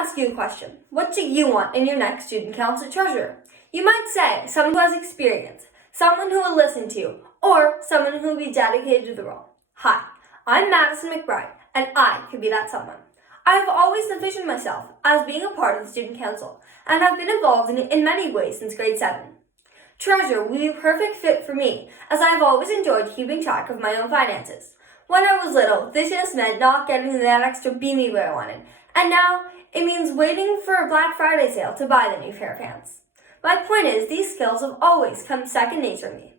ask you a question. What do you want in your next student council treasurer? You might say someone who has experience, someone who will listen to you, or someone who will be dedicated to the role. Hi, I'm Madison McBride, and I could be that someone. I have always envisioned myself as being a part of the student council, and have been involved in it in many ways since grade 7. Treasurer would be a perfect fit for me, as I have always enjoyed keeping track of my own finances. When I was little, this just meant not getting that extra beanie wear I wanted, and now it means waiting for a Black Friday sale to buy the new pair of pants. My point is, these skills have always come second nature to me.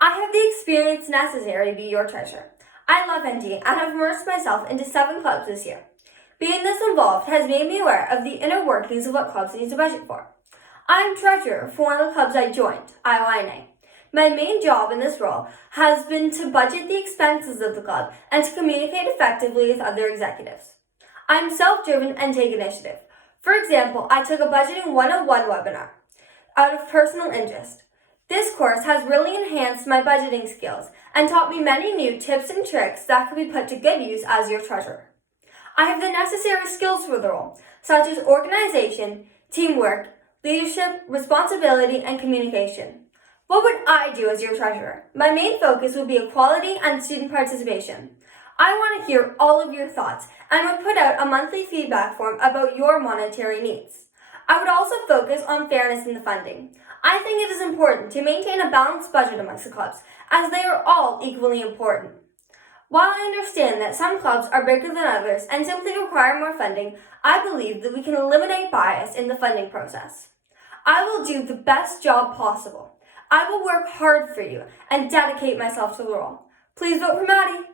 I have the experience necessary to be your treasurer. I love ND and have immersed myself into 7 clubs this year. Being this involved has made me aware of the inner workings of what clubs need to budget for. I'm treasurer for one of the clubs I joined, IYNA. My main job in this role has been to budget the expenses of the club and to communicate effectively with other executives. I'm self-driven and take initiative. For example, I took a Budgeting 101 webinar out of personal interest. This course has really enhanced my budgeting skills and taught me many new tips and tricks that could be put to good use as your treasurer. I have the necessary skills for the role, such as organization, teamwork, leadership, responsibility, and communication. What would I do as your treasurer? My main focus would be equality and student participation. I want to hear all of your thoughts and would put out a monthly feedback form about your monetary needs. I would also focus on fairness in the funding. I think it is important to maintain a balanced budget amongst the clubs, as they are all equally important. While I understand that some clubs are bigger than others and simply require more funding, I believe that we can eliminate bias in the funding process. I will do the best job possible. I will work hard for you and dedicate myself to the role. Please vote for Maddie.